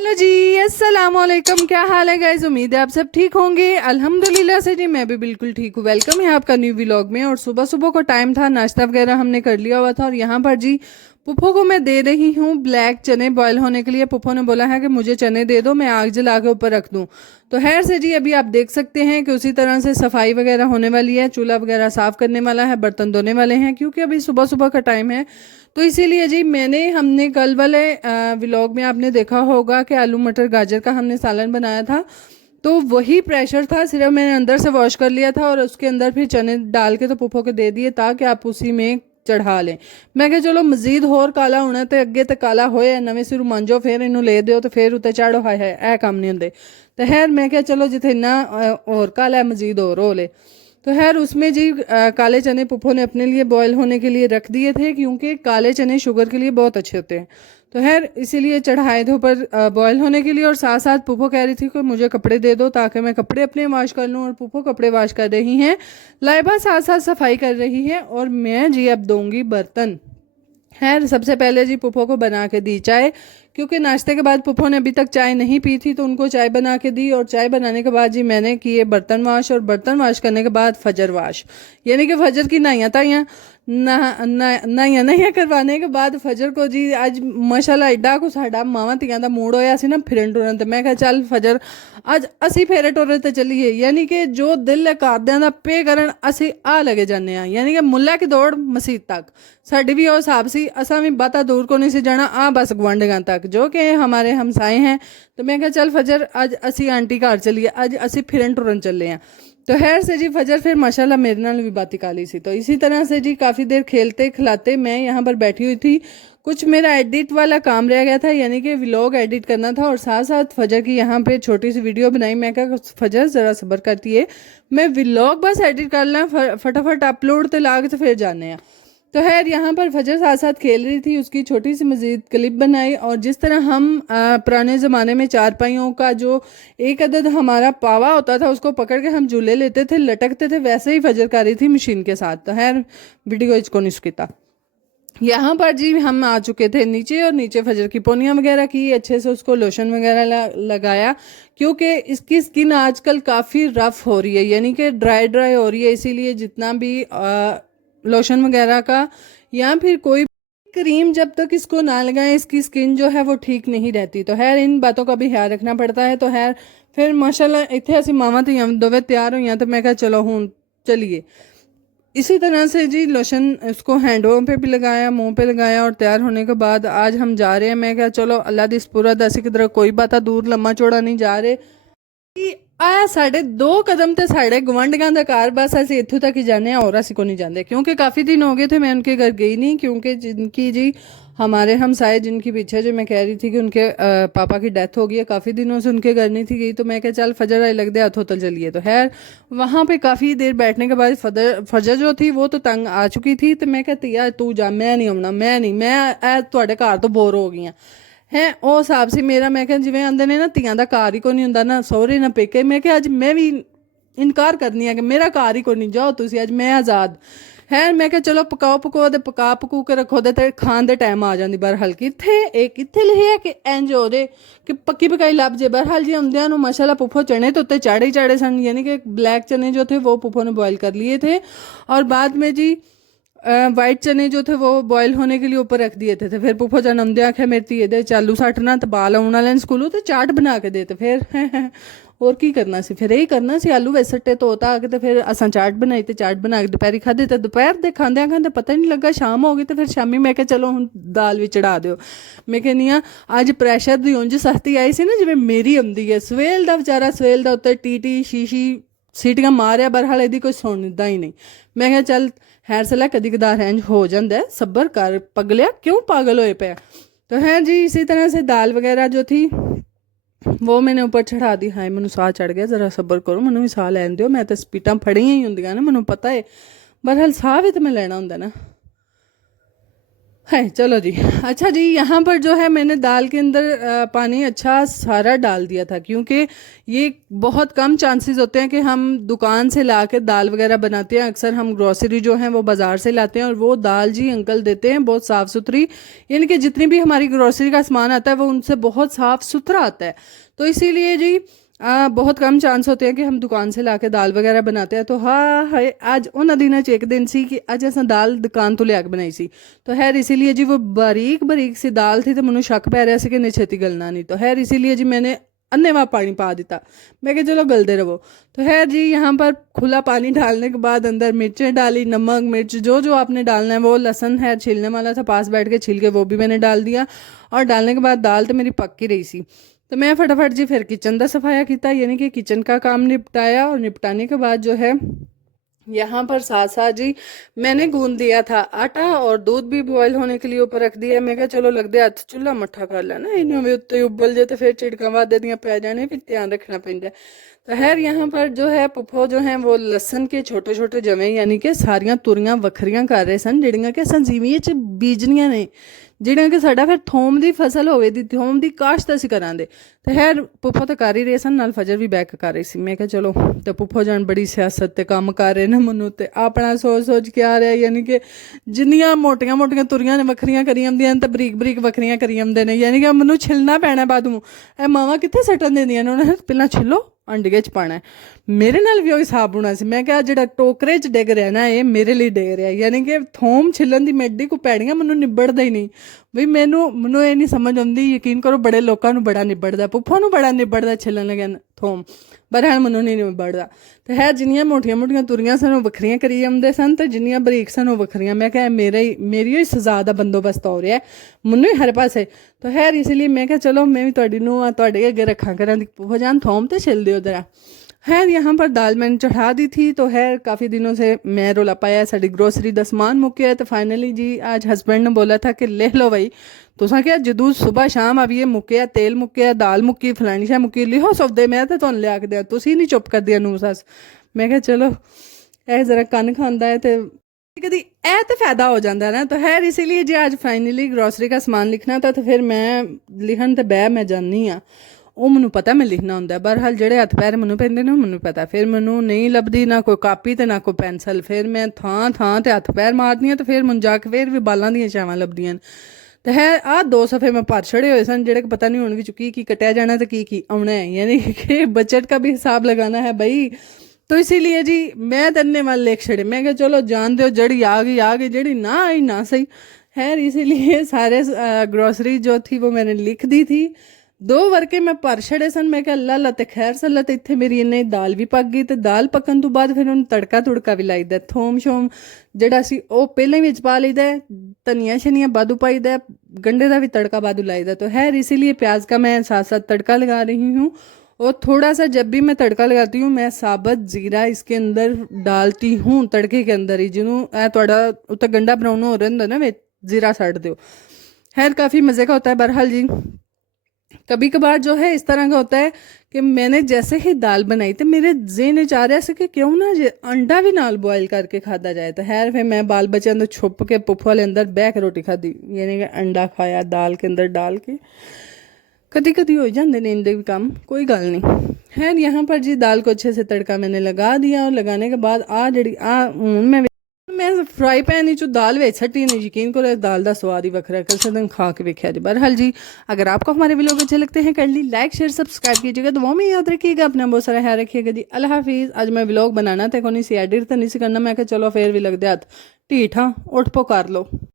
Hello जी, अस्सलाम वालेकुम। क्या हाल है गाइस? उम्मीद है आप सब ठीक होंगे। अल्हम्दुलिल्लाह से जी मैं भी बिल्कुल ठीक हूँ। वेलकम है आपका न्यू व्लॉग में। और सुबह सुबह को टाइम था, नाश्ता वगैरह हमने कर लिया हुआ था। और यहाँ पर जी पुप्पो को मैं दे रही हूँ ब्लैक चने बॉयल होने के लिए। पुप्पो ने बोला है कि मुझे चने दे दो, मैं आग जला के ऊपर रख दूँ। तो खैर से जी अभी आप देख सकते हैं कि उसी तरह से सफाई वगैरह होने वाली है। चूल्हा वगैरह साफ़ करने वाला है, बर्तन धोने वाले हैं, क्योंकि अभी सुबह सुबह का टाइम है। तो इसीलिए जी हमने कल वाले व्लॉग में आपने देखा होगा कि आलू मटर गाजर का हमने सालन बनाया था। तो वही प्रेशर था, सिर्फ मैंने अंदर से वॉश कर लिया था और उसके अंदर फिर चने डाल के तो पुप्पो के दे दिए ताकि आप उसी में चढ़ा लें। मैं कहा चलो मजीद होर काला होना तो अगे तो काला होए, नवे सिर मांजो फिर इनू ले दो तो फिर उत्ते चाढ़ो। हाय हाय ए काम नहीं होंगे। तो खैर मैं क्या चलो जिथे इन्ना और काला है मजीद और हो ले। तो खैर उसमें जी काले चने पुप्पो ने अपने लिए बॉयल होने के लिए रख दिए थे, क्योंकि काले चने शुगर के लिए बहुत अच्छे होते हैं। तो खैर इसीलिए चढ़ाए थे ऊपर बॉयल होने के लिए। और साथ साथ पुप्पो कह रही थी कि मुझे कपड़े दे दो ताकि मैं कपड़े अपने वॉश कर लूँ। और पुप्पो कपड़े वॉश कर रही हैं, लाइबा साथ साथ सफाई कर रही है, और मैं जी अब दूंगी बर्तन। खैर सबसे पहले जी पुप्पो को बना के दी चाय, क्योंकि नाश्ते के बाद पुप्पो ने अभी तक चाय नहीं पी थी, तो उनको चाय बना के दी। और चाय बनाने के बाद जी मैंने किए बर्तन वाश, और बर्तन वाश करने के बाद फजर वाश, यानी कि फजर की नहाइयाँ ताइयाँ नहाइयाँ नहाइयाँ करवाने के बाद फजर को जी आज माशाल्लाह एडा को साडा मावां धीआं दा मूड होया सी ना फिरन टुरन। ते मैं कहा चल फजर ਅੱਜ ਅਸੀਂ ਫੇਰੇ ਟੋਰੇ ਤੇ ਚੱਲੀਏ, ਯਾਨੀ ਕਿ ਜੋ ਦਿਲ ਹੈ ਘਰਦਿਆਂ ਦਾ ਪੇ ਕਰਨ ਅਸੀਂ ਆ ਲਗੇ ਜਾਂਦੇ ਆ, ਯਾਨੀ ਕਿ ਮੁੱਲਾ ਕੀ ਦੌੜ ਮਸੀਤ ਤੱਕ। ਸਾਡੀ ਵੀ ਉਹ ਹਿਸਾਬ ਸੀ, ਅਸਾਂ ਵੀ ਬਾਤਾ ਦੂਰ ਕੋ ਨਹੀਂ ਸੀ ਜਾਣਾ, ਆ ਬਸ ਗਵਾਂਢੀਆਂ ਤੱਕ ਜੋ ਕਿ ਹਮਾਰੇ ਹਮਸਾਏ हैं। तो मैं कहा चल फजर ਅੱਜ ਅਸੀਂ आंटी घर चलिए, ਅੱਜ ਅਸੀਂ फिरन टुरन चले हैं। तो खैर से जी फजर फिर माशाल्लाह मेरे नाल भी बाती काली सी। तो इसी तरह से जी काफ़ी देर खेलते खिलाते मैं यहाँ पर बैठी हुई थी। कुछ मेरा एडिट वाला काम रह गया था, यानी कि व्लॉग एडिट करना था, और साथ साथ फजर की यहाँ पे छोटी सी वीडियो बनाई। मैं कहा फजर ज़रा सब्र करती है, मैं व्लॉग बस एडिट कर ला, फटाफट अपलोड तो लाग तो फिर जाने हैं। तो खैर यहाँ पर फजर साथ साथ खेल रही थी, उसकी छोटी सी मज़ीद क्लिप बनाई। और जिस तरह हम पुराने ज़माने में चारपाइयों का जो एक अदद हमारा पावा होता था उसको पकड़ के हम झूले लेते थे, लटकते थे, वैसे ही फजर कर रही थी मशीन के साथ। तो खैर वीडियो इसको नहीं सुखता। यहाँ पर जी हम आ चुके थे नीचे, और नीचे फजर की पोनियाँ वगैरह की, अच्छे से उसको लोशन वगैरह लगाया, क्योंकि इसकी स्किन आजकल काफ़ी रफ़ हो रही है, यानी कि ड्राई ड्राई हो रही है। इसीलिए जितना भी लोशन वगैरह का या फिर कोई क्रीम जब तक इसको ना लगाएं, इसकी स्किन जो है वो ठीक नहीं रहती। तो खैर इन बातों का भी ख्याल रखना पड़ता है। तो खैर फिर माशाल्लाह इतने असी मावां धीआं दोवें तैयार हुई। तो मैं कहा चलो हूँ चलिए। इसी तरह से जी लोशन उसको हैंडों पे भी लगाया, मुंह पे लगाया, और तैयार होने के बाद आज हम जा रहे हैं। मैं क्या चलो अल्लाह दी सपुरद, असी किधर कोई बात दूर लम्मा चौड़ा नहीं जा रहे कि आ साढ़े 2 कदम तो साढ़े गवांढियां का घर, बस असं इतों तक ही जाने, और असी को नहीं जाते, क्योंकि काफ़ी दिन हो गए थे मैं उनके घर गई नहीं। क्योंकि जिनकी जी हमारे हमसाए जिनकी पीछे जो मैं कह रही थी कि उनके पापा की डेथ हो गई है, काफ़ी दिनों से उनके घर नहीं थी गई। तो मैं क्या चल फजर आई लग दे हथों तल चलिए। तो खैर वहाँ पे काफ़ी देर बैठने के बाद फजर जो थी वो तो तंग आ चुकी थी। तो मैं कहती यार तू जा, मैं नहीं आना, मैं नहीं, मैं थोड़े घर तो बोर हो गई है ਉਹ ਹਿਸਾਬ ਸੀ ਮੇਰਾ। ਮੈਂ ਕਿਹਾ ਜਿਵੇਂ ਆਂਦੇ ਨੇ ਨਾ ਧੀਆਂ ਦਾ ਘਰ ਹੀ ਕੋਈ ਨਹੀਂ ਹੁੰਦਾ, ਨਾ ਸਹੁਰੇ ਨਾ ਪੇਕੇ। ਮੈਂ ਕਿਹਾ ਅੱਜ ਮੈਂ ਵੀ ਇਨਕਾਰ ਕਰਨੀ ਹੈ ਕਿ ਮੇਰਾ ਘਰ ਹੀ ਕੋਈ ਨਹੀਂ, ਜਾਓ ਤੁਸੀਂ, ਅੱਜ ਮੈਂ ਆਜ਼ਾਦ ਹੈ। ਮੈਂ ਕਿਹਾ ਚਲੋ ਪਕਾਓ ਪਕਾਓ ਤੇ ਪਕਾ ਪਕੂ ਕੇ ਰੱਖੋ ਤੇ ਖਾਣ ਦੇ ਟਾਈਮ ਆ ਜਾਂਦੀ। ਬਹਰਹਾਲ ਕਿੱਥੇ ਇਹ ਕਿੱਥੇ ਲਿਖਿਆ ਕਿ ਇੰਜ ਹੋ ਜੇ ਕਿ ਪੱਕੀ ਪਕਾਈ ਲੱਭ ਜੇ। बहरहाल जी आमदियाँ माशाल्लाह पुप्पो चने तो उत्ते चाड़े ही चाड़े सन, यानी कि ब्लैक चने जो थे वो पुप्पो ने बॉयल कर लिए थे। और बाद में जी वाइट चने जो थे वो बॉयल होने के लिए ऊपर रख दिए थे। फिर पुप्पो जन्म दे आखे मेरी धीए दे चालू सटना तो बाल आने वाले स्कूलों तो चाट बना के दे। तो फिर और की करना सी, फिर यही करना सी, आलू वे सट्टे धोता आके तो फिर असा चाट बनाई। तो चाट बना के दोपहरी खाधी। तो दोपहर के खाद्या खाते पता ही नहीं लगा शाम हो गई। तो फिर शामी मैं क्या चलो हूँ दाल भी चढ़ा दो। मैं कहनी हाँ अज प्रैशर की उंज सख्ती आई सी ना जिवें मेरी आंदी है। सवेल का बेचारा सवेल का उत्ते टी शीशी सीटियां मारिया, बहरहाल यदि कोई सुनता ही नहीं। मैं क्या चल खैर सला कदी कदार इंज हो जाता है, सब्र कर पगलिया, क्यों पागल होए पे। तो है जी इसी तरह से दाल वगैरह जो थी वो मैंने ऊपर चढ़ा दी। हाय मैनू साह चढ़ गया, जरा सब्र करो, मैनू भी साह लैन दो, मैं तो स्पीटां फड़ियां ही होंदियां ने, मैनू पता है। बहरहाल साह भी तो मैं लेना होंदा ना। है चलो जी। अच्छा जी, यहाँ पर जो है मैंने दाल के अंदर पानी अच्छा सारा डाल दिया था, क्योंकि ये बहुत कम चांसेस होते हैं कि हम दुकान से ला के दाल वगैरह बनाते हैं। अक्सर हम ग्रोसरी जो है वो बाज़ार से लाते हैं, और वो दाल जी अंकल देते हैं बहुत साफ़ सुथरी, यानी कि जितनी भी हमारी ग्रोसरी का सामान आता है वो उनसे बहुत साफ़ सुथरा आता है। तो इसीलिए जी बहुत कम चांस होते हैं कि हम दुकान से लाके दाल वगैरह बनाते हैं। तो हाँ है, आज उन्होंने दिनों च एक दिन सी कि अज अस दाल दुकान तो लिया के बनाई सी। तो खैर इसीलिए जी वो बारीक बारीक सी दाल थी, तो मैंने शक पै रहा कि नहीं छेती गलना नहीं। तो खैर इसीलिए जी मैंने अन्नेवा पानी पा दिता। मैं कि चलो गलते रहो। तो खैर जी यहाँ पर खुला पानी डालने के बाद अंदर मिर्चें डाली, नमक मिर्च जो जो आपने डालना है, वो लहसन है छीलने वाला था पास बैठ के छील के वो भी मैंने डाल दिया। और डालने के बाद दाल तो मेरी पक ही रही सी। तो मैं फटाफट जी फिर किचन का सफाया किया, यानी कि किचन का काम निपटाया। और निपटाने के बाद जो है यहाँ पर साथ साथ जी मैंने गूंद दिया था आटा, और दूध भी बॉयल होने के लिए ऊपर रख दिया। मैं कहा चलो लगते हथ चूल्हा मट्ठा कर लेना, इन्हों भी उत्ते उबल जाए तो फिर चिड़का वादे दियाँ पै जाने, फिर ध्यान रखना पैंदा है। तो खैर यहाँ पर जो है पुप्पो जो है वो लसन के छोटे छोटे जमे, यानी कि सारियां तुरियां वखरियां कर रहे सन, ਜਿਹੜੀਆਂ कि ਸੰਜੀਵੀ ਚ ਬੀਜਣੀਆਂ ਨੇ, ਜਿਹੜੀਆਂ ਕਿ ਸਾਡਾ ਫਿਰ ਥੋਮ ਦੀ ਫਸਲ ਹੋਵੇ ਦੀ ਥੋਮ ਦੀ ਕਾਸ਼ਤ ਅਸੀਂ ਕਰਾਂਗੇ। ਤੇ ਖੈਰ ਪੁੱਫੋ ਤਾਂ ਕਰ ਹੀ ਰਹੇ ਸਨ, ਨਾਲ ਫਜਰ ਵੀ ਬੈਕ ਕਰ ਰਹੀ ਸੀ। ਮੈਂ ਕਿਹਾ ਚਲੋ, ਤੇ ਪੁੱਫੋ ਜਾਨ ਬੜੀ ਸਿਆਸਤ ਤੇ ਕੰਮ ਕਰ ਰਹੇ ਨੇ, ਮੈਨੂੰ ਤੇ ਆਪਣਾ ਸੋਚ ਸੋਚ ਕੇ ਆ ਰਿਹਾ, ਯਾਨੀ ਕਿ ਜਿੰਨੀਆਂ ਮੋਟੀਆਂ ਮੋਟੀਆਂ ਤੁਰੀਆਂ ਨੇ ਵੱਖਰੀਆਂ ਕਰੀ ਜਾਂਦੀਆਂ ਨੇ, ਤਾਂ ਬਰੀਕ ਬਰੀਕ ਵੱਖਰੀਆਂ ਕਰੀ ਜਾਂਦੇ ਨੇ, ਯਾਨੀ ਕਿ ਮੈਨੂੰ ਛਿਲਣਾ ਪੈਣਾ ਬਾਅਦੋਂ। ਇਹ ਮਾਵਾਂ ਕਿੱਥੇ ਸੱਟਣ ਦਿੰਦੀਆਂ ਨੇ, ਉਹਨਾਂ ਨੇ ਪਹਿਲਾਂ ਛਿੱਲੋ ਅੰਡੇ 'ਚ ਪਾਣਾ। ਮੇਰੇ ਨਾਲ ਵੀ ਉਹ ਹਿਸਾਬ ਹੋਣਾ ਸੀ। ਮੈਂ ਕਿਹਾ ਜਿਹੜਾ ਟੋਕਰੇ 'ਚ ਡਿੱਗ ਰਿਹਾ ਨਾ, ਇਹ ਮੇਰੇ ਲਈ ਡਿੱਗ ਰਿਹਾ, ਯਾਨੀ ਕਿ ਥੋਮ ਛਿੱਲਣ ਦੀ ਮੈਡੀ ਕੋ ਪੈਣੀਆਂ, ਮੈਨੂੰ ਨਿਬੜਦਾ ਹੀ ਨਹੀਂ ਬਈ। ਮੈਨੂੰ ਇਹ ਨਹੀਂ ਸਮਝ ਆਉਂਦੀ, ਯਕੀਨ ਕਰੋ ਬੜੇ ਲੋਕਾਂ ਨੂੰ ਬੜਾ ਨਿਬੜਦਾ, ਪੁੱਫੋ ਨੂੰ ਬੜਾ ਨਿਬੜਦਾ ਛਿੱਲਣ ਲੱਗਿਆ ਥੋਮ, ਪਰ ਹੈ ਮੈਨੂੰ ਨਹੀਂ ਨਿਬੜਦਾ। ਤੇ ਹੈ ਜਿੰਨੀਆਂ ਮੋਟੀਆਂ ਮੋਟੀਆਂ ਤੁਰੀਆਂ ਸਨ ਉਹ ਵੱਖਰੀਆਂ ਕਰੀ ਜਾਂਦੇ ਸਨ, ਤੇ ਜਿੰਨੀਆਂ ਬਰੀਕ ਸਨ ਉਹ ਵੱਖਰੀਆਂ। ਮੈਂ ਕਿਹਾ ਮੇਰੀ ਹੀ ਸਜ਼ਾ ਦਾ ਬੰਦੋਬਸਤ ਹੋ ਰਿਹਾ ਮੈਨੂੰ ਹੀ ਹਰ ਪਾਸੇ। तो खैर इसलिए मैं क्या चलो मैं भी ਤੁਹਾਡੇ ਅੱਗੇ रखा करा हो जान थोम तो छिल दियो ज़रा। खैर यहाँ पर दाल मैंने चढ़ा दी थी। तो खैर काफ़ी दिनों से मैं रोला पाया साड़ी ग्रोसरी का समान मुक्या है। तो फाइनली जी आज हस्बैंड ने बोला था कि ले लो भाई, तुसा क्या जदू सुबह शाम अब ये मुक्या, तेल मुक्या, दाल मुक्की, फलानी शाह मुक्की, लिहो सौदे मैं तो तुहानू लिया के दिया, तुसी नहीं चुप कर दिया नू सस। मैं क्या चलो ਇਹ ज़रा कन खांदा है तो कभी ਇਹ तो फायदा हो जाता है ना। तो खैर इसीलिए जी आज फाइनली ग्रोसरी का समान लिखना था। तो फिर मैं लिखन तो बह मैं जानी हाँ, ਉਹ ਮੈਨੂੰ ਪਤਾ ਮੈਂ ਲਿਖਣਾ ਹੁੰਦਾ। ਬਹਰਹਾਲ ਜਿਹੜੇ ਹੱਥ ਪੈਰ ਮੈਨੂੰ ਪੈਂਦੇ ਨੇ ਮੈਨੂੰ ਪਤਾ, ਫਿਰ ਮੈਨੂੰ ਨਹੀਂ ਲੱਭਦੀ ਨਾ ਕੋਈ ਕਾਪੀ ਤੇ ਨਾ ਕੋਈ ਪੈਨਸਲ, ਫਿਰ ਮੈਂ ਥਾਂ ਤੇ ਹੱਥ ਪੈਰ ਮਾਰਦੀ ਹਾਂ, ਤੇ ਫਿਰ ਮੈਨੂੰ ਜਾ ਕੇ ਫਿਰ ਵੀ ਬਾਲਾਂ ਦੀਆਂ ਛਾਵਾਂ ਲੱਭਦੀਆਂ ਨੇ। ਤੇ ਹੈ ਆਹ 2 ਸਫ਼ੇ ਮੈਂ ਭਰ ਛੜੇ ਹੋਏ ਸਨ, ਜਿਹੜੇ ਪਤਾ ਨਹੀਂ ਹੁਣ ਵਿੱਚ ਕੀ ਕਟਿਆ ਜਾਣਾ ਤੇ ਕੀ ਆਉਣਾ ਹੈ, यानी कि बजट का भी हिसाब लगाना है भाई। तो इसीलिए जी मैं तन्ने वाल लिख छड़े। मैं क्या चलो जान दो, जड़ी आ गई जड़ी ना आई ना सही। खैर इसीलिए सारे ग्रोसरी जो थी वो मैंने लिख दी थी। 2 वर्के मैं भर छड़े सन। मैं क्या अल्लाह अल्लाह ते खैर सल्ला, ते इत्थे मेरी इन्ने दाल भी पक गई। ते दाल पकन तो बाद फिर उन्हें तड़का तुड़का भी लाईदा, थोम शोम ਜਿਹੜਾ ਸੀ ਉਹ ਪਹਿਲਾਂ ਹੀ ਵਿੱਚ ਪਾ ਲਈਦਾ, ਧਨੀਆ शनिया बादू पाईदा, गंडे का भी तड़का बादू लाईदा। तो खैर इसीलिए प्याज का मैं साथ साथ तड़का लगा रही हूँ। और थोड़ा सा जब भी मैं तड़का लगाती हूँ मैं साबुत ज़ीरा इसके अंदर डालती हूँ, तड़के के अंदर ही, जिन्हों थोड़ा उत्ते गंडा ब्राउन हो रहा ना वे ज़ीरा सट दो। खैर काफ़ी मज़े का होता है। बहरहाल जी कभी कभार जो है इस तरह का होता है कि मैंने जैसे ही दाल बनाई तो मेरे ज़हन चाह रहा है कि क्यों ना अंडा भी नाल बॉयल करके खादा जाए। तो खैर फिर मैं बाल बच्चों तो छुप के पुप्पो वाले अंदर बह के रोटी खाधी, यानी कि अंडा खाया दाल के अंदर डाल के। कभी कभी हो जाते हैं इनके भी काम, कोई गल नहीं। खैर यहाँ पर जी दाल को अच्छे से तड़का मैंने लगा दिया, और लगाने के बाद मैं फ्राई पैन चो दाल वेच सटी नहीं, यकीन करो दाल का स्वाद ही वखरा, कल से दिन खा के वेख्या जी। बहरहाल जी अगर आपको हमारे व्लॉग अच्छे लगते हैं कर ली लाइक शेयर सब्सक्राइब कीजिएगा, दुआओं में याद रखिएगा, अपना बहुत सारा ख्याल रखिएगा जी। अल्लाह हाफिज़। आज मैं व्लॉग बनाना तो को नहीं सी, एडिट तो नहीं सी करना, मैं चलो फिर भी लगते हाथ ढीठ हाँ उठ पो कर लो।